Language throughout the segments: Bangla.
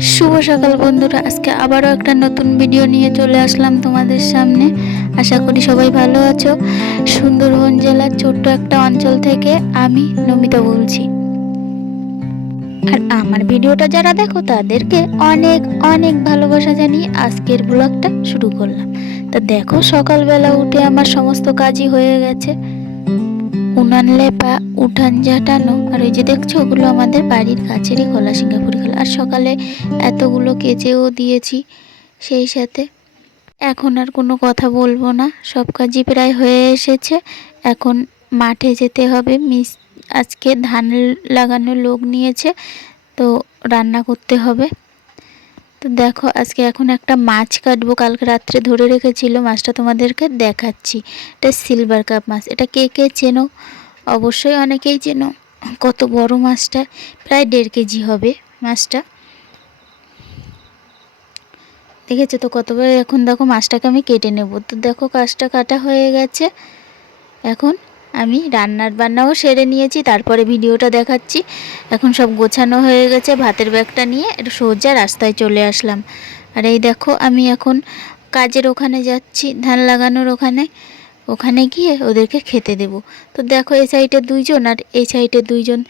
শুভ সকাল বন্ধুরা, আজকে আবারও একটা নতুন ভিডিও নিয়ে চলে আসলাম তোমাদের সামনে। আশা করি সবাই ভালো আছো। সুন্দরবন জেলার ছোট্ট একটা অঞ্চল থেকে আমি নমিতা বলছি। আর আমার ভিডিওটা যারা দেখো, তাদেরকে অনেক অনেক ভালোবাসা জানিয়ে আজকের ব্লগটা শুরু করলাম। তা দেখো, সকালবেলা উঠে আমার সমস্ত কাজই হয়ে গেছে। উনান লেপা, উঠান ঝাঁটানো আর ওই যে দেখছ, ওগুলো আমাদের বাড়ির কাছেরই কলা সিঙ্গাপুরি কলা আর সকালে এতগুলো কেচেও দিয়েছি সেই সাথে। এখন আর কোনো কথা বলব না। সব কাজই প্রায় হয়ে এসেছে। এখন মাঠে যেতে হবে। মিস আজকে ধান লাগানোর লোক নিয়েছে, তো রান্না করতে হবে। তো দেখো, আজকে এখন একটা মাছ কাটবো। কালকে রাত্রে ধরে রেখেছিল মাছটা তোমাদেরকে দেখাচ্ছি। এটা সিলভার কাপ মাছ। এটা কে কে চেনো? অবশ্যই অনেকেই চেনো। কত বড় মাছটা? প্রায় দেড় কেজি হবে মাছটা। দেখেছ তো কতবার এখন দেখো মাছটাকে আমি কেটে নেব। তো দেখো কাজটা কাটা হয়ে গেছে। এখন আমি রান্নার বান্নাও সেরে নিয়েছি, তারপরে ভিডিওটা দেখাচ্ছি। এখন সব গোছানো হয়ে গেছে ভাতের ব্যাগটা নিয়ে, একটু সোজা রাস্তায় চলে আসলাম। আর এই দেখো, আমি এখন কাজের ওখানে যাচ্ছি, ধান লাগানোর ওখানে। ওখানে গিয়ে ওদেরকে খেতে দেব। তো দেখো এই সাইডে দুইজন আর এই সাইডে দুইজন,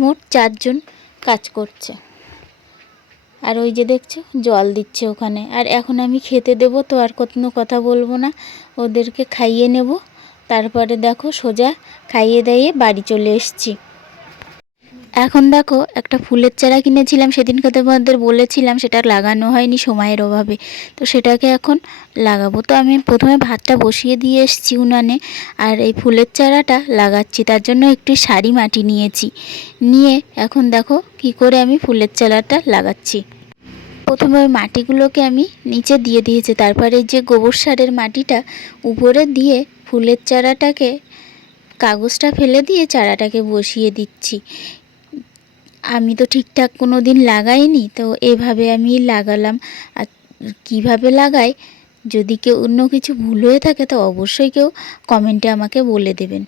মোট চারজন কাজ করছে। আর ওই যে দেখছ, জল দিচ্ছে ওখানে। আর এখন আমি খেতে দেব, তো আর কোনো কথা বলব না। ওদেরকে খাইয়ে নেব। তারপরে দেখো সোজা খাইয়ে দাইয়ে বাড়ি চলে এসেছি। এখন দেখো একটা ফুলের চারা কিনেছিলাম, সেদিনকে তোমাদের বলেছিলাম সেটা লাগানো হয়নি সময়ের অভাবে। তো সেটাকে এখন লাগাবো। তো আমি প্রথমে ভাতটা বসিয়ে দিয়ে এসেছি উনানে, আর এই ফুলের চারাটা লাগাচ্ছি। তার জন্য একটু সারি মাটি নিয়েছি। নিয়ে এখন দেখো কি করে আমি ফুলের চারাটা লাগাচ্ছি। প্রথমে ওই মাটিগুলোকে আমি নিচে দিয়ে দিয়েছি। তারপরে যে গোবর সারের মাটিটা উপরে দিয়ে ফুলের চারাটাকে, কাগজটা ফেলে দিয়ে চারাটাকে বসিয়ে দিচ্ছি। আমি তো ঠিকঠাক কোনো দিন লাগাইনি, তো এভাবে আমি লাগালাম। আর কীভাবে লাগাই? যদি কেউ অন্য কিছু ভুল হয়ে থাকে, তো অবশ্যই কেউ কমেন্টে আমাকে বলে দেবেন।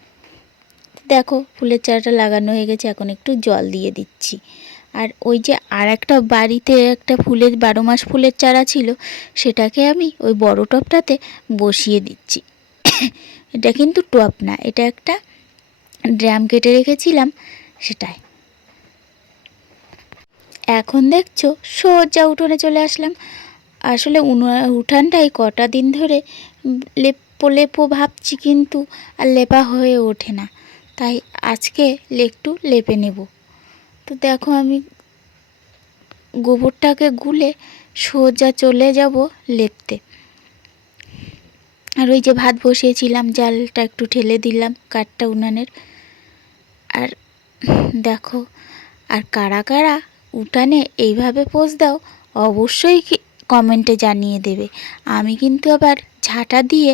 দেখো, ফুলের চারাটা লাগানো হয়ে গেছে, এখন একটু জল দিয়ে দিচ্ছি। আর ওই যে আর একটা বাড়িতে একটা ফুলের, বারো মাস ফুলের চারা ছিল, সেটাকে আমি ওই বড় টপটাতে বসিয়ে দিচ্ছি। এটা কিন্তু টপ না, এটা একটা ড্রাম কেটে রেখেছিলাম সেটাই। এখন দেখছ সোজা উঠোনে চলে আসলাম। আসলে উঠানটাই কটা দিন ধরে লেপো লেপো ভাবছি কিন্তু আর লেপা হয়ে ওঠে না। তাই আজকে একটু লেপে নেব। তো দেখো আমি গোবরটাকে গুলে সোজা চলে যাব লেপতে। আর ওই যে ভাত বসিয়েছিলাম, জালটা একটু ঠেলে দিলাম, কাঠটা উনানের। আর দেখো, আর কারা কারা উঠানে এইভাবে পোজ দাও, অবশ্যই কমেন্টে জানিয়ে দেবে। আমি কিন্তু আবার ঝাঁটা দিয়ে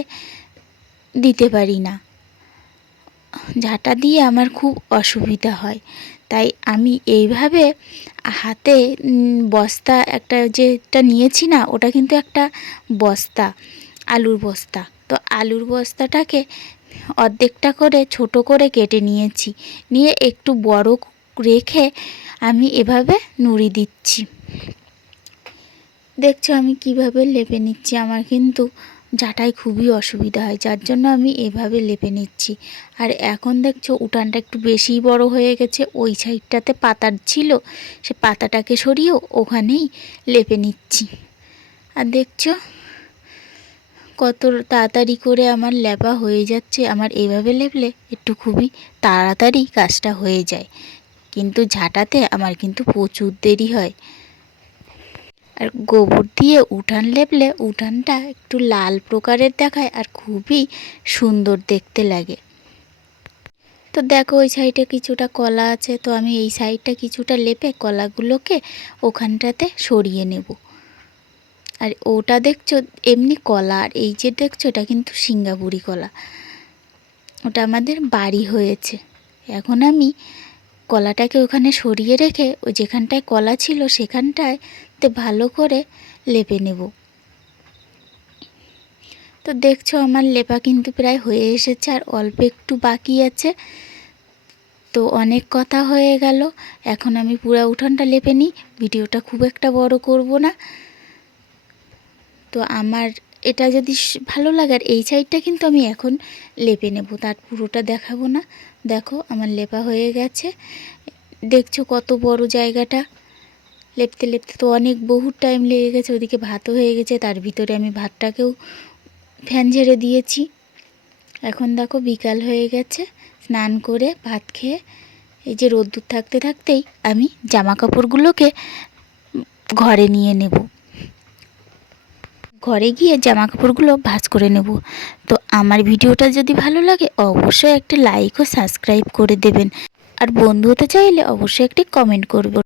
দিতে পারি না। ঝাঁটা দিয়ে আমার খুব অসুবিধা হয়। তাই আমি এইভাবে হাতে বস্তা একটা যেটা নিয়েছি না, ওটা কিন্তু একটা বস্তা। আলুর বস্তা। তো আলুর বস্তাটাকে অর্ধেকটা করে ছোট করে কেটে নিয়েছি। নিয়ে একটু বড় রেখে আমি এভাবে নুড়ি দিচ্ছি। দেখছ আমি কীভাবে লেপে নিচ্ছি? আমার কিন্তু ঝাঁটায় খুবই অসুবিধা হয়, যার জন্য আমি এভাবে লেপে নিচ্ছি। আর এখন দেখছ উঠানটা একটু বেশি বড় হয়ে গেছে, ওই সাইডটাতে পাতার ছিল, সে পাতাটাকে সরিয়েও ওখানেই লেপে নিচ্ছি। আর দেখছ কত তাড়াতাড়ি করে আমার লেপা হয়ে যাচ্ছে, আমার এভাবে লেপলে একটু খুবই তাড়াতাড়ি কাজটা হয়ে যায়। কিন্তু ঝাঁটাতে আমার কিন্তু প্রচুর দেরি হয়। আর গোবর দিয়ে উঠান লেপলে উঠানটা একটু লাল প্রকারের দেখায় আর খুবই সুন্দর দেখতে লাগে। তো দেখো ওই সাইডে কিছুটা কলা আছে, তো আমি এই সাইডটা কিছুটা লেপে কলাগুলোকে ওখানটাতে সরিয়ে নেব। আর ওটা দেখছ, এমনি কলা, আর এই যে দেখছ এটা কিন্তু সিঙ্গাপুরি কলা। ওটা আমাদের বাড়ি হয়েছে। এখন আমি কলাটাকে ওখানে সরিয়ে রেখে ওই যেখানটায় কলা ছিল সেখানটায় তে ভালো করে লেপে নেব। তো দেখছ আমার লেপা কিন্তু প্রায় হয়ে এসেছে, আর অল্প একটু বাকি আছে। তো অনেক কথা হয়ে গেল, এখন আমি পুরা উঠানটা লেপে নিই, ভিডিওটা খুব একটা বড় করব না। তো আমার এটা যদি ভালো লাগে আর এই সাইডটা কিন্তু আমি এখন লেপে নেব, তার পুরোটা দেখাবো না। দেখো আমার লেপা হয়ে গেছে। দেখছ কত বড় জায়গাটা? লেপতে লেপতে তো অনেক বহু টাইম লেগে গেছে, ওদিকে ভাতও হয়ে গেছে, তার ভিতরে আমি ভাতটাকেও ফ্যান ঝেড়ে দিয়েছি। এখন দেখো বিকাল হয়ে গেছে, স্নান করে ভাত খেয়ে এই যে রোদ্দুর থাকতে থাকতেই আমি জামা কাপড়গুলোকে ঘরে নিয়ে নেব। ঘরে গিয়ে জামা কাপড়গুলো ভাজ করে নেব। তো আমার ভিডিওটা যদি ভালো লাগে, অবশ্যই একটা লাইক ও সাবস্ক্রাইব করে দেবেন। আর বন্ধু হতে চাইলে অবশ্যই একটি কমেন্ট করবে